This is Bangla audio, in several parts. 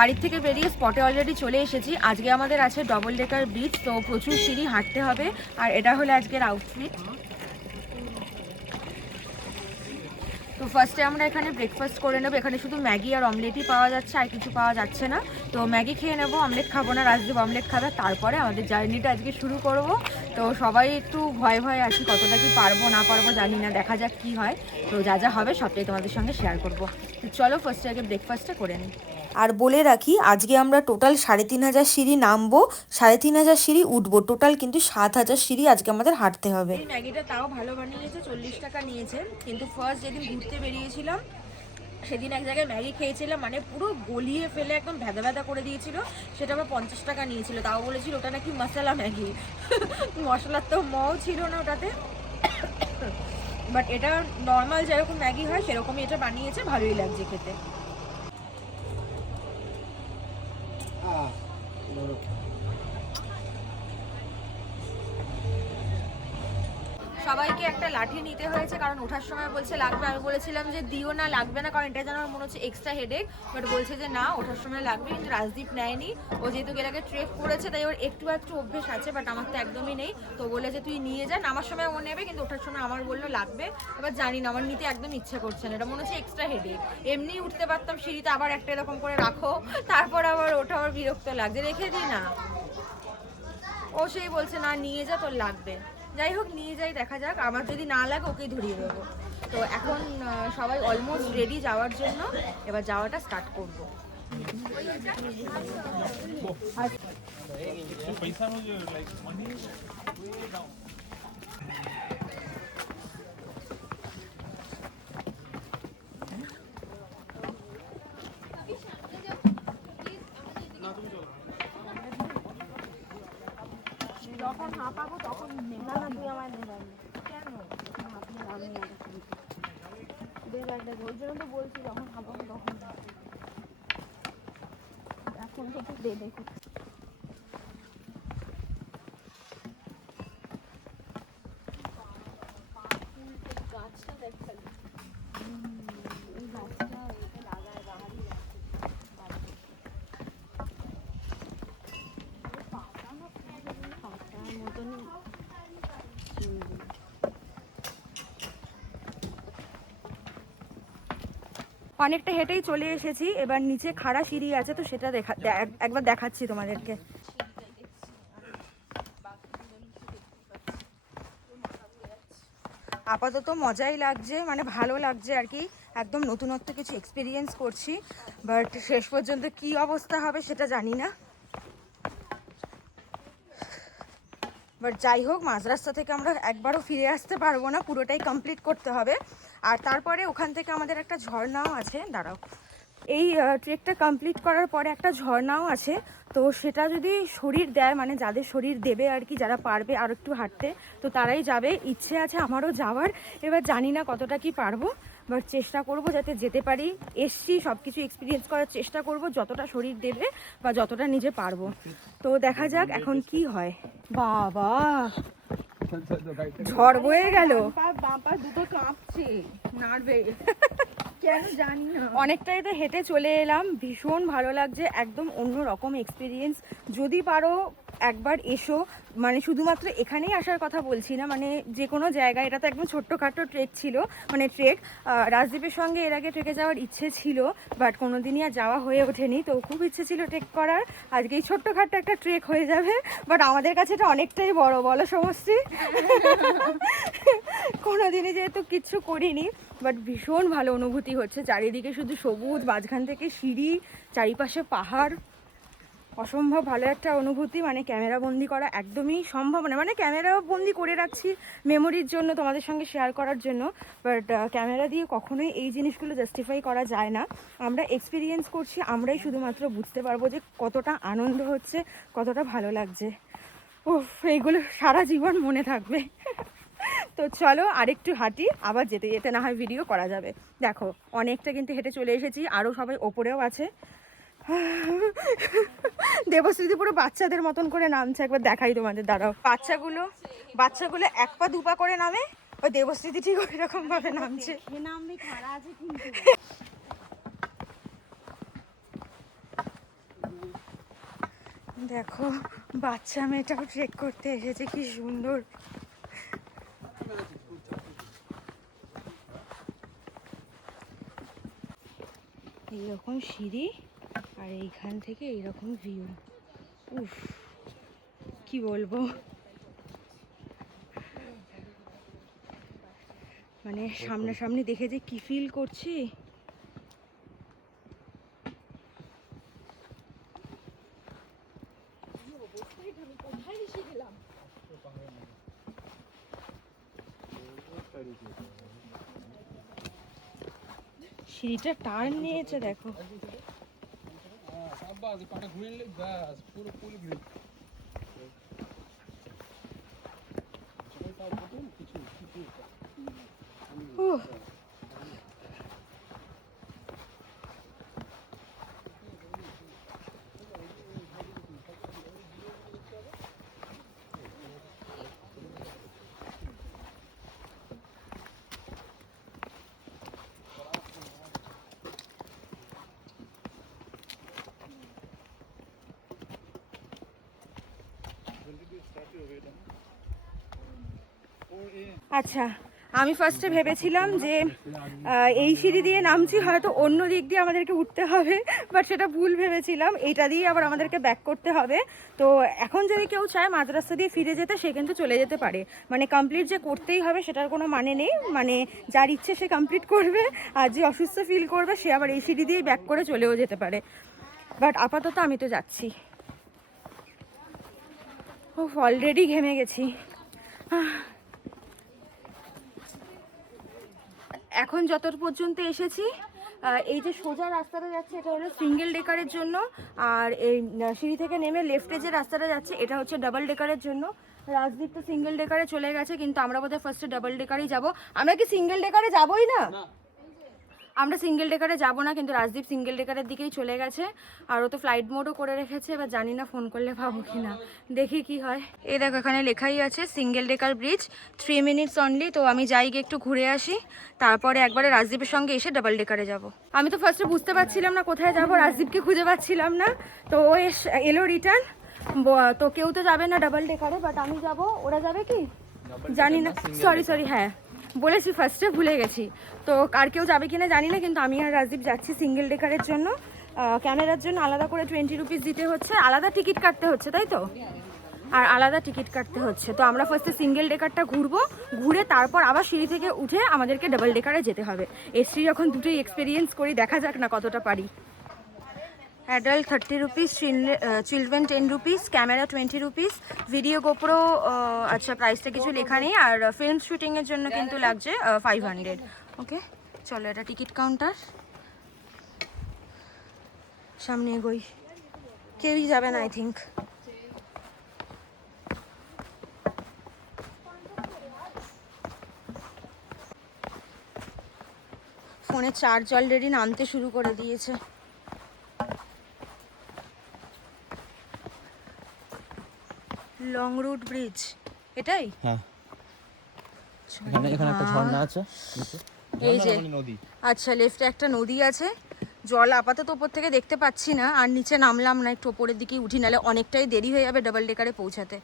বাড়ির থেকে বেরিয়ে স্পটে অলরেডি চলে এসেছি। আজকে আমাদের আছে ডবল ডেকার ব্রিজ, তো প্রচুর সিঁড়ি হাঁটতে হবে। আর এটা হলো আজকের আউটফিট। তো ফার্স্টে আমরা এখানে ব্রেকফাস্ট করে নেবো। এখানে শুধু ম্যাগি আর অমলেটই পাওয়া যাচ্ছে, আর কিছু পাওয়া যাচ্ছে না। তো ম্যাগি খেয়ে নেবো, অমলেট খাবো না, রাজদীপ অমলেট খাবে। তারপরে আমাদের জার্নিটা আজকে শুরু করব। তো সবাই একটু ভয়ে ভয়ে আছি, কতটা কি পারবো না পারবো জানি না, দেখা যাক কি হয়। তো যা যা হবে সবটাই তোমাদের সঙ্গে শেয়ার করবো। তো চলো ফার্স্টে আগে ব্রেকফাস্টটা করে নিই। আর বলে রাখি, আজকে আমরা টোটাল ৩,৫০০ সিঁড়ি নামবো, ৩,৫০০ সিঁড়ি উঠবো, টোটাল কিন্তু ৭,০০০ সিঁড়ি আজকে আমাদের হাঁটতে হবে। এই ম্যাগিটা তাও ভালো বানিয়েছে, 40 টাকা নিয়েছে। কিন্তু ফার্স্ট যেদিন ঘুরতে বেরিয়েছিলাম সেদিন এক জায়গায় ম্যাগি খেয়েছিলাম, মানে পুরো গলিয়ে ফেলে একদম ভেদা ভেদা করে দিয়েছিল। সেটা আবার 50 টাকা নিয়েছিল, তাও বলেছিল ওটা নাকি মশলা ম্যাগি। মশলার তো মও ছিল না ওটাতে। বাট এটা নর্মাল যেরকম ম্যাগি হয় সেরকমই এটা বানিয়েছে, ভালোই লাগছে খেতে। সবাইকে একটা লাঠি নিতে হয়েছে, কারণ ওঠার সময় বলছে লাগবে। আমি বলেছিলাম যে দিও না, লাগবে না, কারণ এটা যেন আমার মনে হচ্ছে এক্সট্রা হেডেক। বাট বলছে যে না, ওঠার সময় লাগবে। কিন্তু রাজদীপ নেয়নি, ও যেহেতু এর আগে ট্রেক করেছে তাই ওর একটু একটু অভ্যেস আছে, বাট আমার তো একদমই নেই। তো বলে যে তুই নিয়ে যা, নামার সময় ও নেবে, কিন্তু ওঠার সময় আমার বললো লাগবে। এবার জানি না, আমার নিতে একদম ইচ্ছা করছে না, এটা মনে হচ্ছে এক্সট্রা হেডেক। এমনি উঠতে পারতাম সিঁড়িতে, আবার একটা এরকম করে রাখো, তারপর আবার ওঠা আমার বিরক্ত লাগছে, রেখে দিই না। ও সেই বলছে না নিয়ে যা, তোর লাগবে। যাই হোক, নিয়ে যাই, দেখা যাক। আমার যদি না লাগে ওকেই ধরিয়ে দেবো। তো এখন সবাই অলমোস্ট রেডি যাওয়ার জন্য, এবার যাওয়াটা স্টার্ট করবো। যখন হাঁপাবো তখন না, না তুই আমার নেবেন কেন? আমি ওই জন্য তো বলছি, যখন হাঁপাবো তখন। এখন থেকে দে দেখো। গাছটা দেখ, এই গাছটা এটা লাগায় বাহারি পাতার মতনই। অনেকটা হেঁটেই চলে এসেছি। এবার নিচে খাড়া সিঁড়ি আছে, তো সেটা একবার দেখাচ্ছি তোমাদেরকে। আপাতত মজাই লাগছে, মানে ভালো লাগছে আর কি। একদম নতুনত্ব কিছু এক্সপিরিয়েন্স করছি, বাট শেষ পর্যন্ত কি অবস্থা হবে সেটা জানি না। বাট যাই হোক, মাঝ রাস্তা থেকে আমরা একবারও ফিরে আসতে পারবো না, পুরোটাই কমপ্লিট করতে হবে। আর তারপরে ওখান থেকে আমাদের একটা ঝর্ণাও আছে, দাঁড়াও। এই ট্রেকটা কমপ্লিট করার পরে একটা ঝর্ণাও আছে। তো সেটা যদি শরীর দেয়, মানে যাদের শরীর দেবে আর কি, যারা পারবে আর একটু হাঁটতে, তো তারাই যাবে। ইচ্ছে আছে আমারও যাওয়ার, এবার জানি না কতটা কি পারবো, বাট চেষ্টা করব যাতে যেতে পারি। এসছি, সব কিছু এক্সপিরিয়েন্স করার চেষ্টা করব, যতটা শরীর দেবে বা যতটা নিজে পারবো। তো দেখা যাক এখন কি হয়। বাবা, ঝড় বয়ে গেল, বাবা দুটো কাঁপছে, নাড়বে কেন জানি না। অনেকটাই তো হেঁটে চলে এলাম, ভীষণ ভালো লাগছে, একদম অন্য রকম এক্সপিরিয়েন্স। যদি পারো একবার এসো, মানে শুধুমাত্র এখানেই আসার কথা বলছি না, মানে যে কোনো জায়গায়। এটা তো একদম ছোট্টখাটো ট্রেক ছিল, মানে ট্রেক। রাজদীপের সঙ্গে এর আগে ট্রেকে যাওয়ার ইচ্ছে ছিল, বাট কোনোদিনই আর যাওয়া হয়ে ওঠেনি। তো খুব ইচ্ছে ছিল ট্রেক করার, আজকে এই ছোট্টখাটো একটা ট্রেক হয়ে যাবে। বাট আমাদের কাছে এটা অনেকটাই বড়, বলো সমস্যা। কোনোদিনই যেহেতু কিচ্ছু করিনি, বাট ভীষণ ভালো অনুভূতি হচ্ছে। চারিদিকে শুধু সবুজ, মাঝখান থেকে সিঁড়ি, চারিপাশে পাহাড়, অসম্ভব ভালো একটা অনুভূতি। মানে ক্যামেরা বন্দি করা একদমই সম্ভব না, মানে ক্যামেরা বন্দি করে রাখছি মেমোরির জন্য, তোমাদের সঙ্গে শেয়ার করার জন্য। বাট ক্যামেরা দিয়ে কখনোই এই জিনিসগুলো জাস্টিফাই করা যায় না। আমরা এক্সপিরিয়েন্স করছি, আমরাই শুধুমাত্র বুঝতে পারবো যে কতটা আনন্দ হচ্ছে, কতটা ভালো লাগছে। উফ, এইগুলো সারা জীবন মনে থাকবে। তো চলো আরেকটু হাঁটি, আবার যেতে যেতে না হয় ভিডিও করা যাবে। দেখো অনেকটা কিন্তু হেঁটে চলে এসেছি, আরও সবাই ওপরেও আছে। দেবশ্রীতি পুরো বাচ্চাদের মতন করে নামছে, একবার দেখাই তোমাদের, দাঁড়াও। বাচ্চাগুলো এক পা দুপা করে নামে, ওই দেবশ্রীতি ঠিক ওই রকম ভাবে নামছে। দেখো বাচ্চা মেয়েটাও ট্রেক করতে এসেছে, কি সুন্দর। এইরকম সিঁড়ি আর এইখান থেকে এইরকম ভিউ, উফ কি বলবো, মানে সামনাসামনি দেখে যে কি ফিল করছি। সিঁড়িটা টার্ন নিয়েছে দেখো। আচ্ছা, আমি ফার্স্টে ভেবেছিলাম যে এই সিঁড়ি দিয়ে নামছি, হয়তো অন্য দিক দিয়ে আমাদেরকে উঠতে হবে, বাট সেটা ভুল ভেবেছিলাম। এইটা দিয়ে আবার আমাদেরকে ব্যাক করতে হবে। তো এখন যদি কেউ চায় মাঝ রাস্তা দিয়ে ফিরে যেতে, সে কিন্তু চলে যেতে পারে। মানে কমপ্লিট যে করতেই হবে সেটার কোনো মানে নেই, মানে যার ইচ্ছে সে কমপ্লিট করবে, আর যে অসুস্থ ফিল করবে সে আবার এই সিঁড়ি দিয়েই ব্যাক করে চলেও যেতে পারে। বাট আপাতত আমি তো যাচ্ছি। ও অলরেডি ঘেমে গেছি। এখন যত পর্যন্ত এসেছি, এই যে সোজা রাস্তাটা যাচ্ছে এটা হলো সিঙ্গেল ডেকারের জন্য, আর এই সিঁড়ি থেকে নেমে লেফটে যে রাস্তাটা যাচ্ছে এটা হচ্ছে ডাবল ডেকারের জন্য। রাজদীপ তো সিঙ্গেল ডেকারে চলে গেছে, কিন্তু আমরা বোধহয় ফার্স্টে ডাবল ডেকারেই যাবো। আমরা কি সিঙ্গেল ডেকারে যাবোই না? আমরা সিঙ্গেল ডেকারে যাব না, কিন্তু রাজদীপ সিঙ্গেল ডেকারের দিকেই চলে গেছে। আর ও তো ফ্লাইট মোডও করে রেখেছে, এবার জানি না ফোন করলে পাবো কি না, দেখি কি হয়। এই দেখো এখানে লেখাই আছে single decker bridge 3 minutes only. তো আমি যাই গিয়ে একটু ঘুরে আসি, তারপরে একবারে রাজদীপের সঙ্গে এসে ডাবল ডেকারে যাব। আমি তো ফার্স্টে বুঝতে পারছিলাম না কোথায় যাব, রাজদীপকে খুঁজে পাচ্ছিলাম না। তো ও এলো রিটার্ন। তো কেউ তো যাবে না ডাবল ডেকারে, বাট আমি যাব। ওরা যাবে কি জানি না, সরি হ্যাঁ বলেছি ফার্স্টে, ভুলে গেছি। তো আর কেউ যাবে কিনা জানি না, কিন্তু আমি আর রাজদীপ যাচ্ছি সিঙ্গেল ডেকারের জন্য। ক্যামেরার জন্য আলাদা করে 20 রুপিস দিতে হচ্ছে, আলাদা টিকিট কাটতে হচ্ছে তাই তো, আর আলাদা টিকিট কাটতে হচ্ছে। তো আমরা ফার্স্টে সিঙ্গেল ডেকারটা ঘুরবো, ঘুরে তারপর আবার সিঁড়ি থেকে উঠে আমাদেরকে ডাবল ডেকারে যেতে হবে। এসছি যখন দুটোই এক্সপিরিয়েন্স করি, দেখা যাক না কতটা পারি। Adult 30 rupees, children 10 rupees, camera 20 rupees, video GoPro আচ্ছা প্রাইসটা কিছু লেখা নেই, আর ফিল্ম শুটিংয়ের জন্য কিন্তু লাগছে 500। ওকে চলো, এটা টিকিট কাউন্টার, সামনে এগোই। কেউই যাবে না আই থিঙ্ক। ফোনে চার্জ অলরেডি নামতে শুরু করে দিয়েছে। লং রুট ব্রিজ এটাই? হ্যাঁ, এখানে একটা ঝর্ণা আছে, এই যে নদী। আচ্ছা, লেফটে একটা নদী আছে, জল আপাতত উপর থেকে দেখতে পাচ্ছি না, আর নিচে নামলাম না, একটু ওপরের দিকে উঠি, নাহলে অনেকটাই দেরি হয়ে যাবে ডাবল ডেকারে পৌঁছাতে।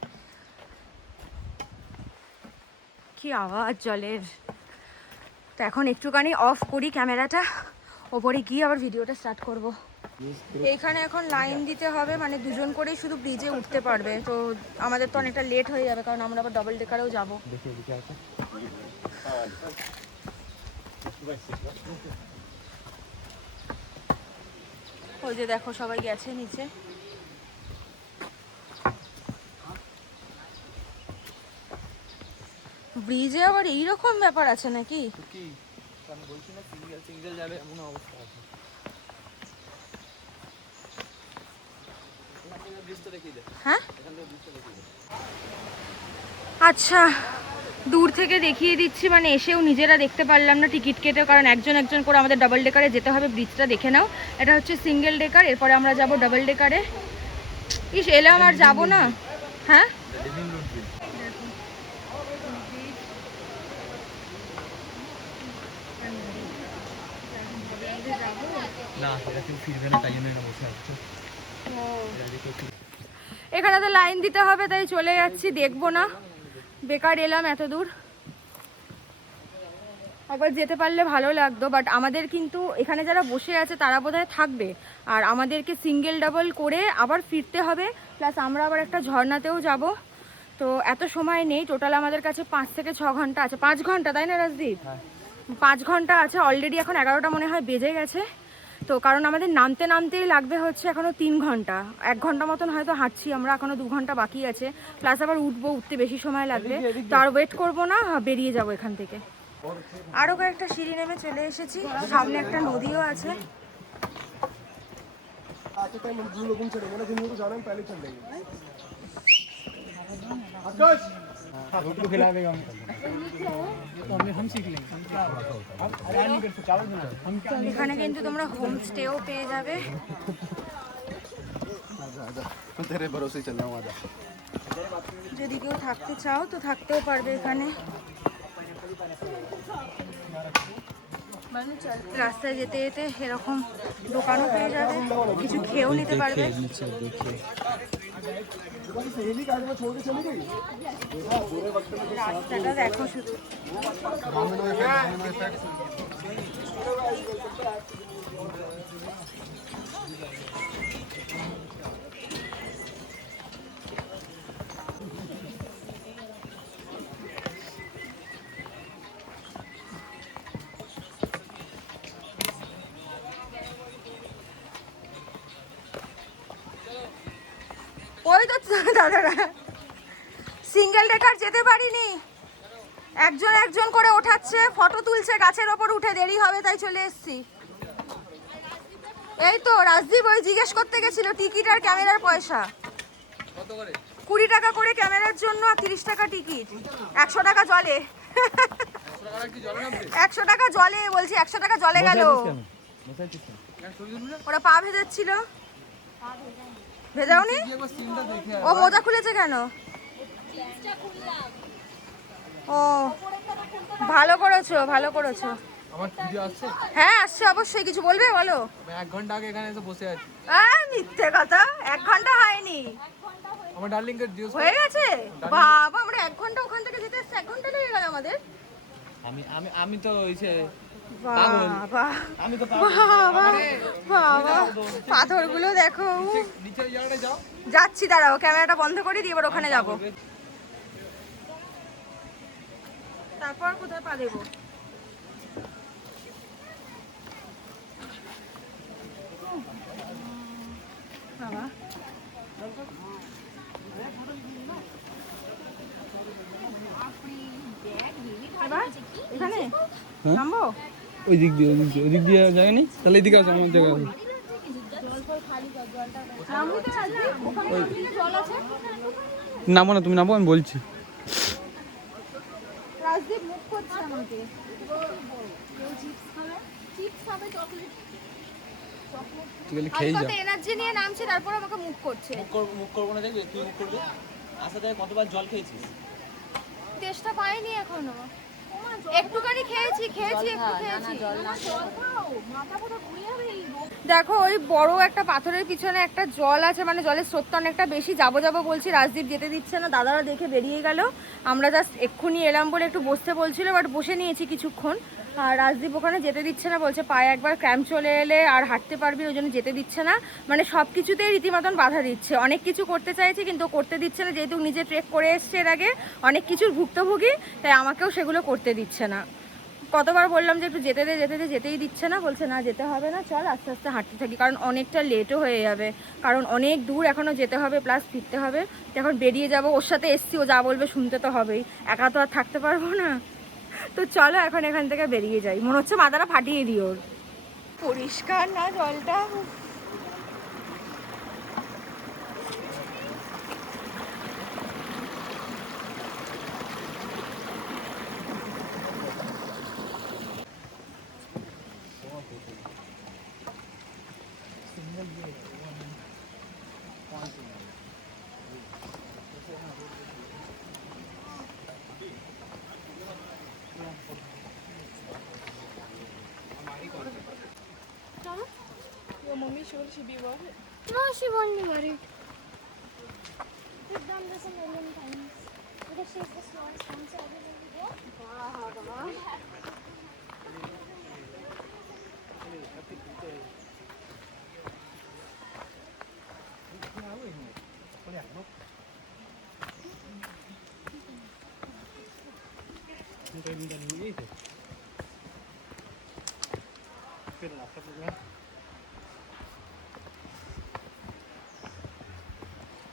কি আওয়াজ জলের। তো এখন একটুখানি অফ করি ক্যামেরাটা, ওপরে গিয়ে আবার ভিডিওটা স্টার্ট করব। এইখানে এখন লাইন দিতে হবে, মানে দুজন করেই শুধু ব্রিজে উঠতে পারবে। তো আমাদের তো অনেকটা লেট হয়ে যাবে, কারণ আমরা আবার ডাবল ডেকারেও যাবো। ওই যে দেখো সবাই গেছে নিচে। ব্রিজে আবার এইরকম ব্যাপার আছে নাকি? হ্যাঁ আচ্ছা, দূর থেকে দেখিয়ে দিচ্ছি, মানে এসেও নিজেরা দেখতে পারলাম না টিকিট কেটে, কারণ একজন একজন করে আমাদের ডাবল ডেকারে যেতে হবে। ব্রিজটা দেখে নাও, এটা হচ্ছে সিঙ্গেল ডেকার, এরপরে আমরা যাব ডাবল ডেকারে। ইস এলাম আর যাবো না। হ্যাঁ এখানে তো লাইন দিতে হবে, তাই চলে যাচ্ছি, দেখবো না, বেকার এলাম এত দূর। একবার যেতে পারলে ভালো লাগতো, বাট আমাদের কিন্তু এখানে যারা বসে আছে তারা বোধহয় থাকবে, আর আমাদেরকে সিঙ্গেল ডাবল করে আবার ফিরতে হবে, প্লাস আমরা আবার একটা ঝর্ণাতেও যাব। তো এত সময় নেই, টোটাল আমাদের কাছে 5 থেকে 6 ঘন্টা আছে। 5 ঘন্টা, তাই না রাজদীপ? 5 ঘন্টা আছে। অলরেডি এখন 11টা মনে হয় বেজে গেছে। তো কারণ আমাদের নামতে নামতেই লাগবে হচ্ছে এখনও 3 ঘন্টা, 1 ঘন্টা মতন হয়তো হাঁটছি আমরা, এখনও 2 ঘন্টা বাকি আছে, প্লাস আবার উঠতে বেশি সময় লাগবে। তো আর ওয়েট করবো না, বেরিয়ে যাবো এখান থেকে। আরও কয়েকটা সিঁড়ি নেমে চলে এসেছি, সামনে একটা নদীও আছে। এখানে কিন্তু তোমরা হোমস্টেও পেয়ে যাবে। যদি কেউ থাকতে চাও তো থাকতেও পারবে এখানে। রাস্তায় যেতে যেতে এরকম দোকানও পেয়ে যাবে, কিছু খেয়েও নিতে পারবে। রাস্তাটা দেখো শুধু। ওই তো দাদারা সিঙ্গেল ডেকার যেতে পারিনি, একজন একজন করে ওঠাচ্ছে, ফটো তুলছে, গাছের ওপর উঠে দেরি হবে তাই চলে এসেছি। এই তো রাজদীপ ওই জিজ্ঞেস করতে গেছিল টিকিট আর ক্যামেরার পয়সা। 20 টাকা করে ক্যামেরার জন্য আর 30 টাকা টিকিট, 100 টাকা জলে। 100 টাকা জলে বলছি, 100 টাকা জলে গেল। ওরা পা ভেজাচ্ছিল। ভেজাওনি? ও মোজা খুলেছে কেন? ও ভালো করেছো, ভালো করেছো। আমার ভিডিও আসছে? হ্যাঁ আসছে, অবশ্যই। কিছু বলবে বলো। 1 ঘন্টা আগে এখানে এসে বসে আছি। মিথ্যে কথা, 1 ঘন্টা হয়নি। আমার ডার্লিং কে জিজ্ঞেস হয়ে গেছে? বাবা, আমরা 1 ঘন্টা ওখান থেকে যেতে এসেছি, 1 ঘন্টা লেগে গেল আমাদের। আমি তো হইছে বাবা আমি তো বাবা বাবা, পাথরগুলো দেখো। নিচে জায়গাটা যাও। যাচ্ছি, দাঁড়াও, ক্যামেরাটা বন্ধ করে দিয়ে এবার ওখানে যাব। তারপর কোথায় পা দেবো? বাবা এখানে নামবো? ওই দিক দিয়ে যায়নি, তাহলে এদিকে আসো, আমার জায়গা আছে। নামো না, তুমি নামো, আমি বলছি। রাজদীপ মুখ করছে আমাকে। খেয়ে যা। এনার্জি নিয়ে নামছে, তারপর আমাকে মুখ করছে। মুখ করবো না, দেখবি তুই মুখ করবি। আশা থেকে কতবার জল খেয়েছিস? টেস্টটা পাইনি এখনো, একটুখানি খেয়েছি একটু খেয়েছি। দেখো ওই বড় একটা পাথরের পিছনে একটা জল আছে, মানে জলের স্রোত অনেকটা বেশি। যাবো বলছি, রাজদীপ যেতে দিচ্ছে না, দাদারা দেখে বেরিয়ে গেল। আমরা জাস্ট এক্ষুনি এলাম বলে একটু বসতে বলছিল, বাট বসে নিয়েছি কিছুক্ষণ। আর রাজদীপ ওখানে যেতে দিচ্ছে না, বলছে পায়ে একবার ক্র্যাম্প চলে এলে আর হাঁটতে পারবি, ওই জন্য যেতে দিচ্ছে না। মানে সব কিছুতেই রীতিমতন বাধা দিচ্ছে। অনেক কিছু করতে চাইছি কিন্তু করতে দিচ্ছে না, যেহেতু নিজে ট্রেক করে এসছে এর আগে, অনেক কিছুর ভুক্তভোগী, তাই আমাকেও সেগুলো করতে দিচ্ছে না। কতবার বললাম যে একটু যেতেই দিচ্ছে না, বলছে না যেতে হবে না, চল আস্তে আস্তে হাঁটতে থাকি, কারণ অনেকটা লেটও হয়ে যাবে, কারণ অনেক দূর এখনও যেতে হবে, প্লাস ফিরতে হবে। এখন বেরিয়ে যাব, ওর সাথে এসছি, ও যা বলবে শুনতে তো হবেই, একা তো আর থাকতে পারবো না। তো চলো এখন এখান থেকে বেরিয়ে যাই। মনে হচ্ছে মাথাটা ফাটিয়ে দিই ওর। পরিষ্কার না জলটা। Your mommy sure she be worried. No, she won't be worried. We've done this a million times. Because she's the slowest one, so everywhere we go.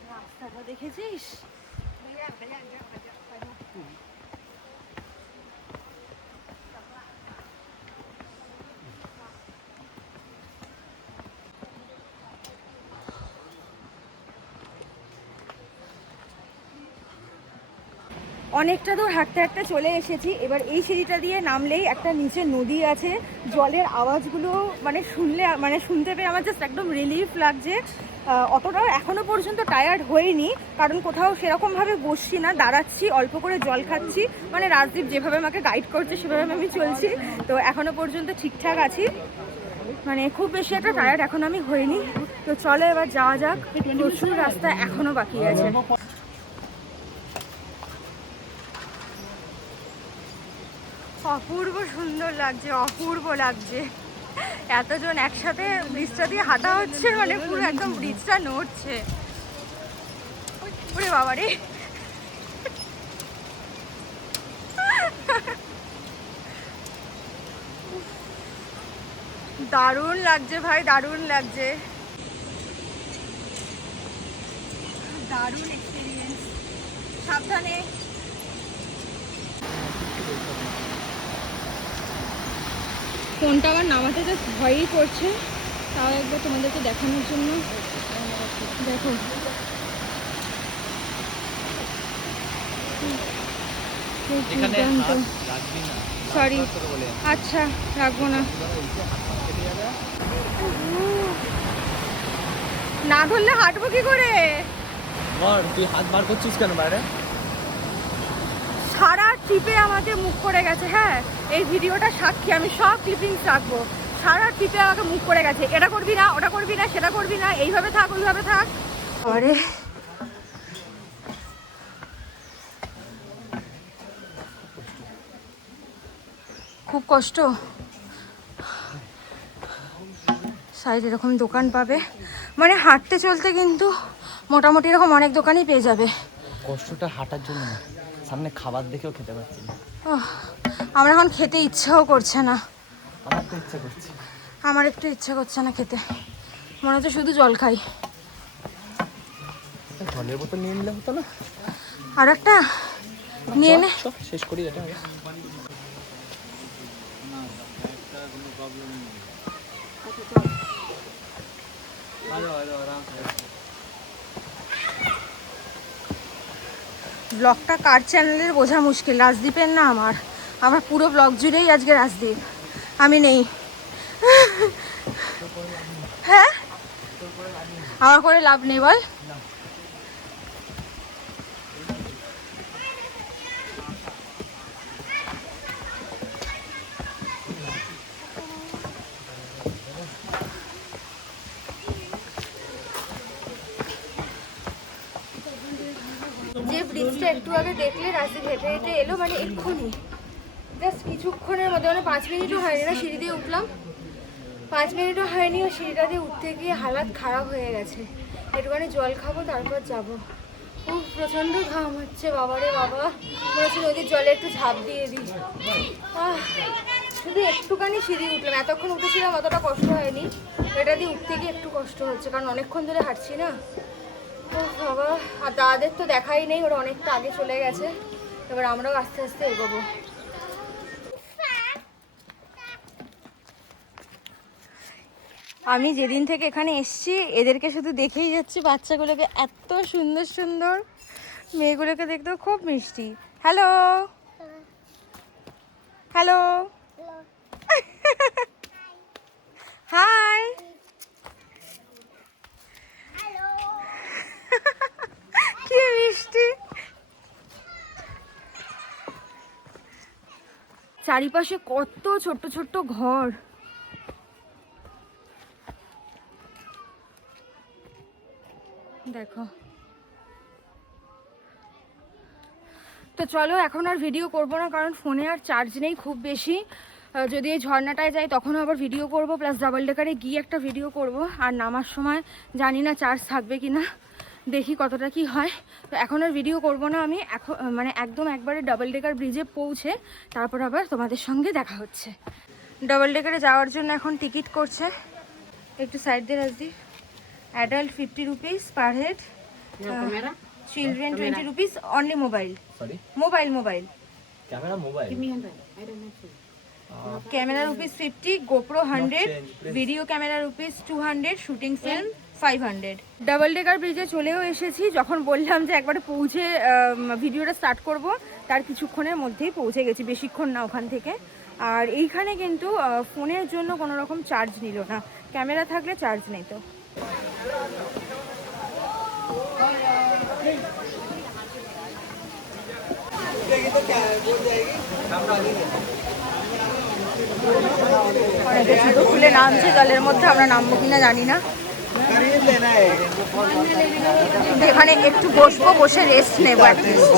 রাস্তাটা দেখেছিস? অনেকটা দূর হাঁটতে হাঁটতে চলে এসেছি। এবার এই সিঁড়িটা দিয়ে নামলেই একটা নিচে নদী আছে, জলের আওয়াজগুলো শুনতে পেয়ে আমার জাস্ট একদম রিলিফ লাগছে। অতটাও এখনো পর্যন্ত টায়ার্ড হয়নি, কারণ কোথাও সেরকমভাবে বসছি না, দাঁড়াচ্ছি, অল্প করে জল খাচ্ছি। মানে রাজদীপ যেভাবে আমাকে গাইড করছে সেভাবে আমি চলছি, তো এখনো পর্যন্ত ঠিকঠাক আছি। মানে খুব বেশি একটা টায়ার্ড এখন আমি হইনি। তো চলো এবার যাওয়া যাক, প্রচুর রাস্তা এখনো বাকি আছে। অপূর্ব সুন্দর লাগছে, অপূর্ব লাগছে। এতজন একসাথে ব্রিজটা দিয়ে হাঁটা হচ্ছে, মানে পুরো একদম ব্রিজটা নড়ছে। ওরে বাবা রে, দারুণ লাগছে ভাই, দারুণ লাগছে, দারুণ এক্সপিরিয়েন্স। সাবধানে। ফোনটা আবার নামাতে তো ভয়ই করছে, তাও একবার তোমাদেরকে দেখানোর জন্য। দেখো সরি, আচ্ছা রাখবো না। না ধরলে হাঁটবো কি করে? তুই হাত বার করছিস কেন বাইরে? সারা ট্রিপে আমাকে মুখ করে গেছে। হ্যাঁ, এই ভিডিওটা সাক্ষী, আমি সব ক্লিপিংস রাখবো। সারা ট্রিপে আমাকে মুখ করে গেছে, এটা করবি না, ওটা করবি না, সেটা করবি না, এইভাবে থাক, ওইভাবে থাক। আরে খুব কষ্ট। সাইড এরকম দোকান পাবে, মানে হাঁটতে চলতে কিন্তু মোটামুটি এরকম অনেক দোকানই পেয়ে যাবে। কষ্টটা হাঁটার জন্য না, সামনে খাবার দেখেও খেতে পাচ্ছি না। আমার এখন খেতে ইচ্ছাও করছে না। আমার তো ইচ্ছা করছে। আমার একটু ইচ্ছা করছে না খেতে, মনে হচ্ছে শুধু জল খাই। জলের বোতল নিয়ে নিলে হতো না? আর একটা নিয়ে নে, শেষ করি এটা। ব্লগটা কার চ্যানেলের বোঝা মুশকিল, রাজদীপের না আমার। আমার পুরো ব্লগ জুড়েই আজকে রাজদীপ, আমি নেই। হ্যাঁ, আমার করে লাভ নেই বল। যে ব্রিজটা একটু আগে দেখলে রাজদীপ হেঁটে হেঁটে এলো, মানে এক্ষুনি জাস্ট কিছুক্ষণের মধ্যে, মানে 5 মিনিটও হয়নি না সিঁড়ি দিয়ে উঠলাম, 5 মিনিটও হয়নি, ও সিঁড়িটা দিয়ে উঠতে গিয়ে হালাত খারাপ হয়ে গেছে। একটুখানি জল খাবো তারপর যাবো। খুব প্রচণ্ড ঘাম হচ্ছে, বাবারে বাবা, মনে হচ্ছে নদীর জলে একটু ঝাঁপ দিয়ে দিই। শুধু একটুখানি সিঁড়ি উঠলাম, এতক্ষণ উঠেছিলাম অতটা কষ্ট হয়নি, এটা দিয়ে উঠতে গিয়ে একটু কষ্ট হচ্ছে, কারণ অনেকক্ষণ ধরে হাঁটছি না। ও বাবা, আর দাদাদের তো দেখাই নেই, ওরা অনেকটা আগে চলে গেছে, এবার আমরাও আস্তে আস্তে এগোবো। আমি যেদিন থেকে এখানে এসছি এদেরকে শুধু দেখেই যাচ্ছি, বাচ্চাগুলোকে, এত সুন্দর সুন্দর, মেয়েগুলোকে দেখতেও খুব মিষ্টি। হ্যালো হ্যালো, হাই, কি মিষ্টি। চারিপাশে কত ছোট্ট ছোট্ট ঘর, দেখো তো চলো এখন আর ভিডিও করব না, কারণ ফোনে আর চার্জ নেই খুব বেশি। যদি এই ঝর্ণাটায় যাই তখনও আবার ভিডিও করব, প্লাস ডাবল ডেকারে গিয়ে একটা ভিডিও করব। আর নামার সময় জানি না চার্জ থাকবে কি না, দেখি কতটা কি হয়। তো এখন আর ভিডিও করব না আমি, এখন মানে একদম একবারে ডাবল ডেকার ব্রিজে পৌঁছে তারপর আবার তোমাদের সঙ্গে দেখা হচ্ছে। ডাবল ডেকারে যাওয়ার জন্য এখন টিকিট করছে, একটু সাইড দিয়ে রাজদি। Adult 50 rupees per head, children 20 rupees, only mobile. Sorry? Mobile Camera mobile. Camera rupees 50, GoPro 100, change, please. Video camera rupees 200, shooting film 500। Double decker ব্রিজে চলেও এসেছি। যখন বললাম যে একবারে পৌঁছে ভিডিওটা স্টার্ট করব, তার কিছুক্ষণের মধ্যেই পৌঁছে গেছি, বেশিক্ষণ না ওখান থেকে। আর এইখানে কিন্তু ফোনের জন্য কোনো রকম চার্জ নিল না, ক্যামেরা থাকলে চার্জ নেই। তো অনেকে জুতো খুলে নামছে জলের মধ্যে, আমরা নামবো কিনা জানি না। এখানে একটু বসবো, বসে রেস্ট নেবো অ্যাটলিস্ট।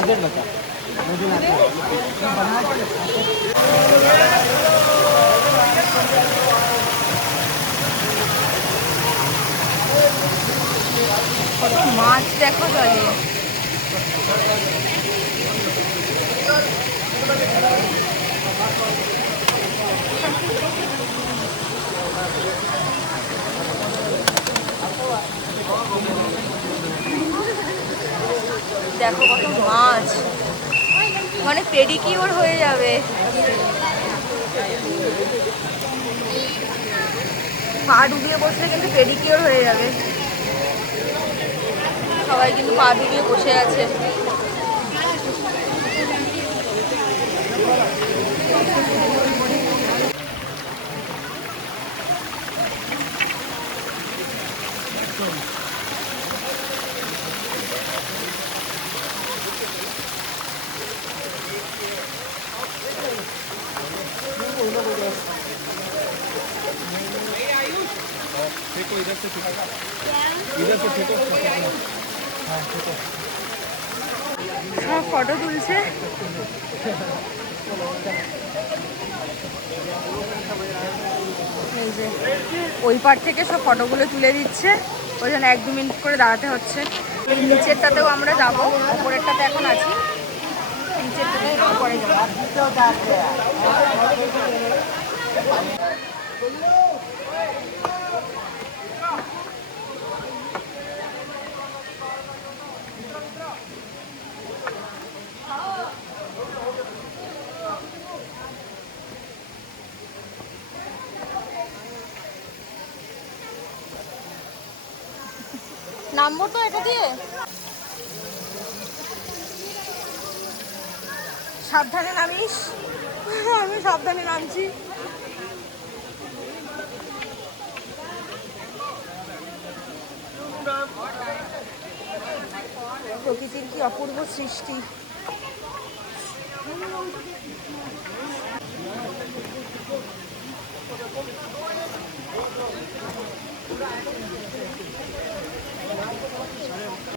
কত মাছ দেখো জলে। দেখো কত মাছ, মানে পেডিকিউর হয়ে যাবে। পা ডুবিয়ে বসলে কিন্তু পেডিকিউর হয়ে যাবে। সবাই কিন্তু পা ডুবিয়ে বসে আছে। সব ফটো তুলছে। এই যে ওই পার থেকে সব ফটোগুলো তুলে দিচ্ছে, ওই জন্য 1-2 মিনিট করে দাঁড়াতে হচ্ছে। এই নিচেরটাতেও আমরা যাবো, ওপরেরটাতে এখন আছি, নিচেরটাতে পরে যাবো। নামবো তো এটা দিয়ে, সাবধানে নামিস। আমি সাবধানে নামছি। প্রকৃতির কি অপূর্ব সৃষ্টি।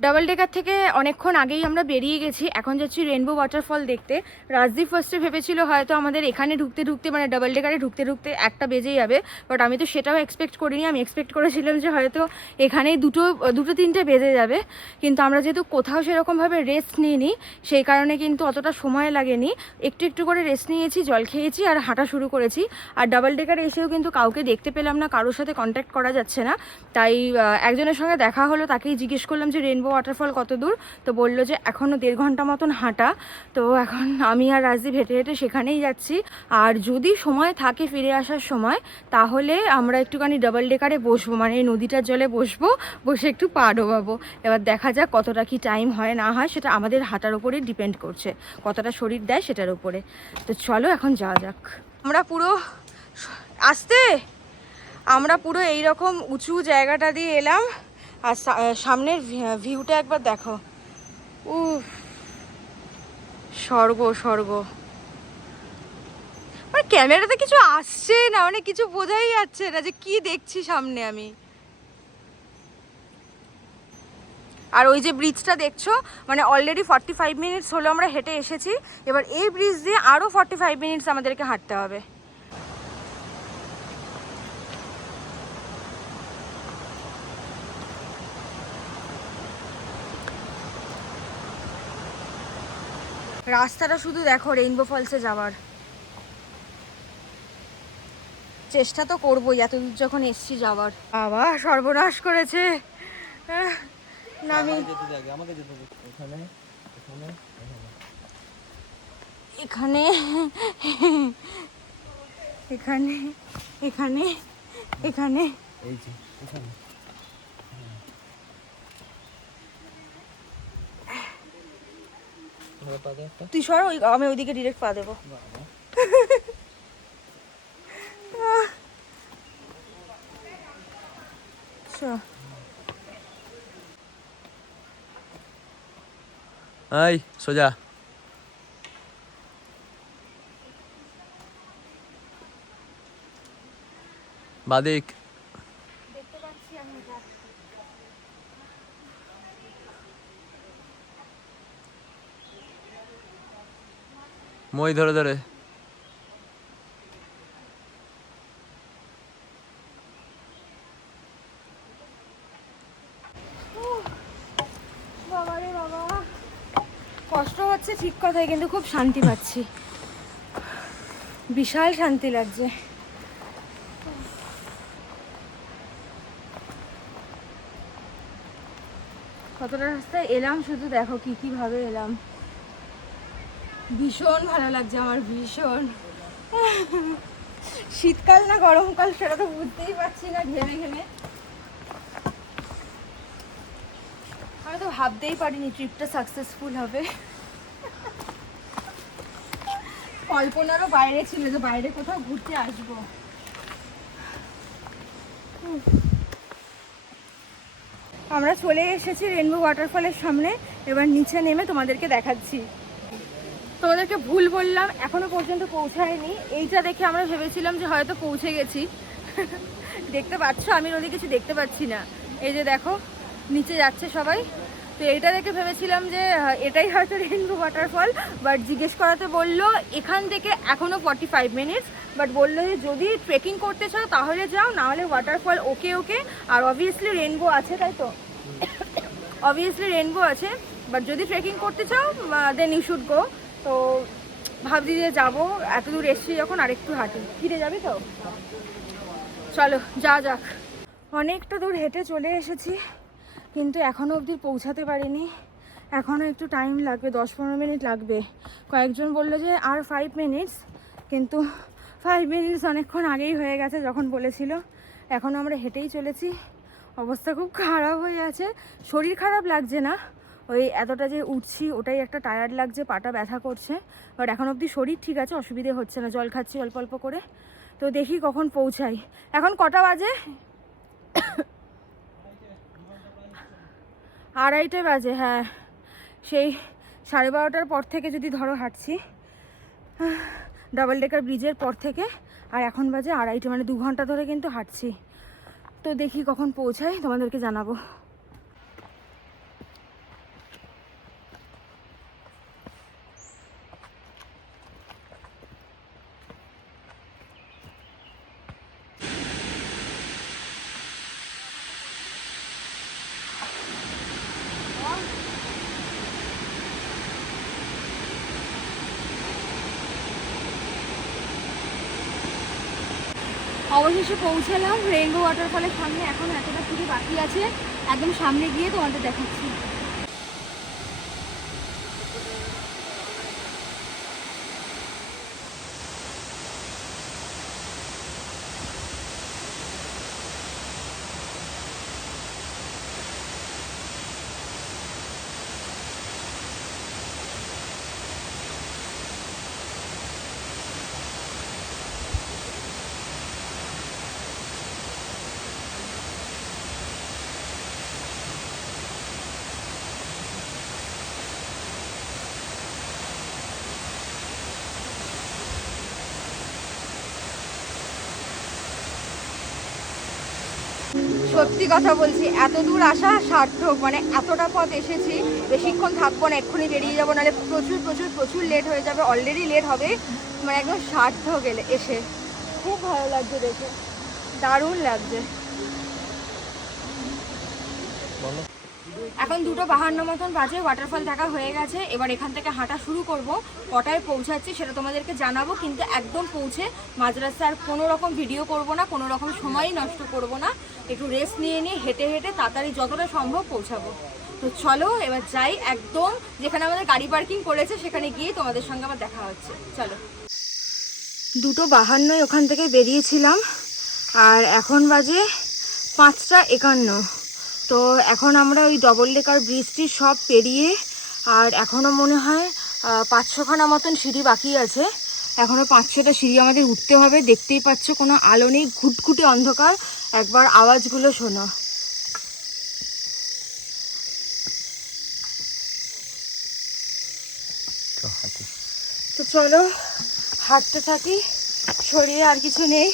ডাবল ডেকার থেকে অনেকক্ষণ আগেই আমরা বেরিয়ে গেছি, এখন যাচ্ছি রেনবো ওয়াটারফল দেখতে। রাজদীপ ফার্স্টে ভেবেছিল হয়তো আমাদের এখানে ঢুকতে ঢুকতে মানে ডাবল ডেকারে ঢুকতে ঢুকতে 1টা বেজে যাবে, বাট আমি তো সেটাও এক্সপেক্ট করিনি। আমি এক্সপেক্ট করেছিলাম যে হয়তো এখানেই দুটো 3টে বেজে যাবে, কিন্তু আমরা যেহেতু কোথাও সেরকমভাবে রেস্ট নিইনি, সেই কারণে কিন্তু অতটা সময় লাগেনি। একটু একটু করে রেস্ট নিয়েছি, জল খেয়েছি আর হাঁটা শুরু করেছি। আর ডাবল ডেকারে এসেও কিন্তু কাউকে দেখতে পেলাম না, কারোর সাথে কন্ট্যাক্ট করা যাচ্ছে না। তাই একজনের সঙ্গে দেখা হলো, তাকেই জিজ্ঞেস করলাম যে রেনবো ওয়াটারফল কত দূর, তো বললো যে এখনও 1.5 ঘন্টা মতন হাঁটা। তো এখন আমি আর রাজদীপ হেঁটে হেঁটে সেখানেই যাচ্ছি। আর যদি সময় থাকে ফিরে আসার সময়, তাহলে আমরা একটুখানি ডাবল ডেকারে বসবো, মানে এই নদীটার জলে বসবো, বসে একটু পা ডোবাবো। এবার দেখা যাক কতটা কি টাইম হয় না হয়, সেটা আমাদের হাঁটার উপরেই ডিপেন্ড করছে, কতটা শরীর দেয় সেটার উপরে। তো চলো এখন যাওয়া যাক। আমরা পুরো এইরকম উঁচু জায়গাটা দিয়ে এলাম, আর সামনের ভিউটা একবার দেখো। উফ, স্বর্গ স্বর্গ। মানে ক্যামেরাতে কিছু আসছে না, মানে কিছু বোঝাই যাচ্ছে না যে কি দেখছি সামনে আমি। আর ওই যে ব্রিজটা দেখছো মানে অলরেডি 45 মিনিটস হলো আমরা হেঁটে এসেছি, এবার এই ব্রিজ দিয়ে আরও 45 মিনিটস আমাদেরকে হাঁটতে হবে। রাস্তাটা শুধু দেখো রেইনবো ফলসে যাওয়ার। চেষ্টা তো করবোই এত দূর যখন এসছি যাওয়ার। বাবা সর্বনাশ করেছে। নামি আমাকে যেতে দে। এখানে এখানে এখানে এখানে এখানে এই যে এখানে তুই সর, আমি ওইদিকে ডিরেক্ট পা দেবো। এই সোজা বাদিক। মই ধরে ধরে বাবারে বাবা, কষ্ট হচ্ছে ঠিক কথাই, কিন্তু খুব শান্তি পাচ্ছি, বিশাল শান্তি লাগছে। কতটা রাস্তায় এলাম শুধু দেখো কি কি ভাবে এলাম, ভীষণ ভালো লাগছে আমার, ভীষণ। শীতকাল না গরমকাল সেটা তো বুঝতেই পারছি না, ঘেমে ঘেমে। আমি তো ভাবতেই পারিনি ট্রিপটা সাকসেসফুল হবে, কল্পনারও বাইরে ছিল যে বাইরে কোথাও ঘুরতে আসবো। আমরা চলে এসেছি রেনবো ওয়াটারফলের সামনে, এবার নিচে নেমে তোমাদেরকে দেখাচ্ছি। তোমাদেরকে ভুল বললাম, এখনো পর্যন্ত পৌঁছায়নি। এইটা দেখে আমরা ভেবেছিলাম যে হয়তো পৌঁছে গেছি। দেখতে পাচ্ছ আমি ওদিকে কিছু দেখতে পাচ্ছি না, এই যে দেখো নিচে যাচ্ছে সবাই। তো এইটা দেখে ভেবেছিলাম যে এটাই হয়তো রেনবো ওয়াটারফল, বাট জিজ্ঞেস করাতে বললো এখান থেকে এখনও 45 মিনিটস, বাট বললো যে যদি ট্রেকিং করতে চাও তাহলে যাও, নাহলে ওয়াটারফল ওকে ওকে। আর অবভিয়াসলি রেনবো আছে, তাই তো অবভিয়াসলি রেনবো আছে, বাট যদি ট্রেকিং করতে চাও দেন ইউ শুড গো। তো ভাবছি যে যাবো, এত দূর এসছি যখন আরেকটু হাঁটি। ফিরে যাবি তো? চলো যা যাক। অনেকটা দূর হেঁটে চলে এসেছি, কিন্তু এখনও অবধি পৌঁছাতে পারিনি, এখনও একটু টাইম লাগবে, 10-15 মিনিট লাগবে। কয়েকজন বললো যে আর 5 মিনিটস, কিন্তু 5 মিনিটস অনেকক্ষণ আগেই হয়ে গেছে যখন বলেছিল। এখনও আমরা হেঁটেই চলেছি, অবস্থা খুব খারাপ হয়ে আছে। শরীর খারাপ লাগছে না, ওই এতটা যে উঠছি ওটাই একটা টায়ার্ড লাগছে, পাটা ব্যথা করছে, বাট এখন অবধি শরীর ঠিক আছে, অসুবিধে হচ্ছে না। জল খাচ্ছি অল্প অল্প করে। তো দেখি কখন পৌঁছাই। এখন কটা বাজে? 2:30 বাজে। হ্যাঁ, সেই 12:30টার পর থেকে যদি ধরো হাঁটছি, ডাবল ডেকার ব্রিজের পর থেকে, আর এখন বাজে 2:30, মানে 2 ঘন্টা ধরে কিন্তু হাঁটছি। তো দেখি কখন পৌঁছাই, তোমাদেরকে জানাবো। অবশেষে পৌঁছালাম রেইনবো ওয়াটারফলের সামনে। এখন এতটা শুধু বাকি আছে, একদম সামনে গিয়ে তোমাদের দেখাচ্ছি। সত্যি কথা বলছি, এত দূর আসা সার্থক, মানে এতটা পথ এসেছি, বেশিক্ষণ থাকবো না, এক্ষুনি বেরিয়ে যাবো, নাহলে প্রচুর প্রচুর প্রচুর লেট হয়ে যাবে, অলরেডি লেট হবে, মানে একদম সার্থক এসে খুব ভালো লাগছে দেখে, দারুণ লাগছে। এখন 2:52 মতন বাজে, ওয়াটারফল দেখা হয়ে গেছে, এবার এখান থেকে হাঁটা শুরু করব। কটায় পৌঁছাচ্ছি সেটা তোমাদেরকে জানাবো, কিন্তু একদম পৌঁছে মাঝ রাস্তায় আর কোনো রকম ভিডিও করব না, কোনো রকম সময়ই নষ্ট করব না, একটু রেস্ট নিয়ে নিয়ে হেঁটে হেঁটে তাড়াতাড়ি যতটা সম্ভব পৌঁছাবো। তো চলো এবার যাই, একদম যেখানে আমাদের গাড়ি পার্কিং করেছে সেখানে গিয়ে তোমাদের সঙ্গে আবার দেখা হচ্ছে। চলো। 2:52 ওখান থেকে বেরিয়েছিলাম, আর এখন বাজে 5:51। তো এখন আমরা ওই ডবল ডেকার ব্রিজটি সব পেরিয়ে, আর এখনও মনে হয় 500খানা মতন সিঁড়ি বাকি আছে, এখনও 500টা সিঁড়ি আমাদের উঠতে হবে। দেখতেই পাচ্ছ কোনো আলো নেই, ঘুটঘুটে অন্ধকার, একবার আওয়াজগুলো শোনো। তো চলো হাঁটতে থাকি, শরীরে আর কিছু নেই,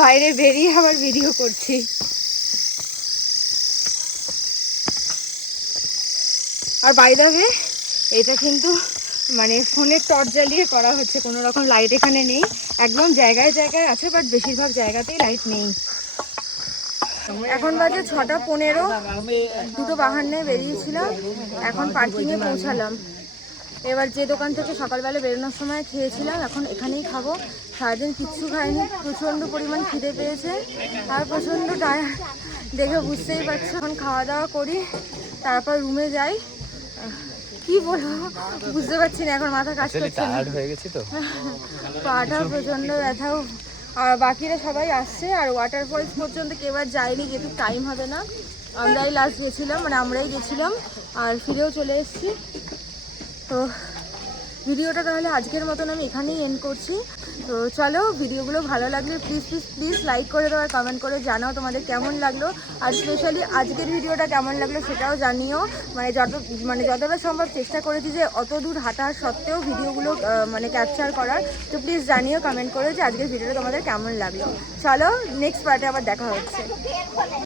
বাইরে বেরিয়ে আবার ভিডিও করছি। আর বাই দ্য ওয়ে, এটা কিন্তু মানে ফোনের টর্চ জ্বালিয়ে করা হচ্ছে, কোনো রকম লাইট এখানে নেই, একদম জায়গায় জায়গায় আছে, বাট বেশিরভাগ জায়গাতেই লাইট নেই। এখন বাজে 6:15, 2:52 বেরিয়েছিলাম, এখন পার্কিংয়ে পৌঁছালাম। এবার যে দোকান থেকে সকালবেলা বেরোনোর সময় খেয়েছিলাম, এখন এখানেই খাবো। সারাদিন কিচ্ছু খাইনি, প্রচণ্ড পরিমাণ খিদে পেয়েছে, আর প্রচণ্ড টায়ার্ড, দেখে বুঝতেই পারছো। এখন খাওয়া দাওয়া করি, তারপর রুমে যাই। কি বলবো বুঝতে পারছি না, এখন মাথা কাজ করছে না, হয়ে গেছি তো, পাটা প্রচণ্ড ব্যথাও। আর বাকিরা সবাই আসছে, আর ওয়াটারফলস পর্যন্ত কেউ আর যায়নি, যেহেতু টাইম হবে না। আমরাই লাস্ট গেছিলাম, মানে আমরাই গেছিলাম, আর ফিরেও চলে এসেছি। তো ভিডিওটা তাহলে আজকের মতন আমি এখানেই এন্ড করছি। তো চলো, ভিডিওগুলো ভালো লাগলে প্লিজ প্লিজ প্লিজ লাইক করে দাও, আর কমেন্ট করে জানাও তোমাদের কেমন লাগলো, আর স্পেশালি আজকের ভিডিওটা কেমন লাগলো সেটাও জানিও। মানে যতটা সম্ভব চেষ্টা করেছি যে অত দূর হাঁটার সত্ত্বেও ভিডিওগুলো মানে ক্যাপচার করার। তো প্লিজ জানিও কমেন্ট করে যে আজকের ভিডিওটা তোমাদের কেমন লাগলো। চলো নেক্সট পার্টে আবার দেখা হচ্ছে।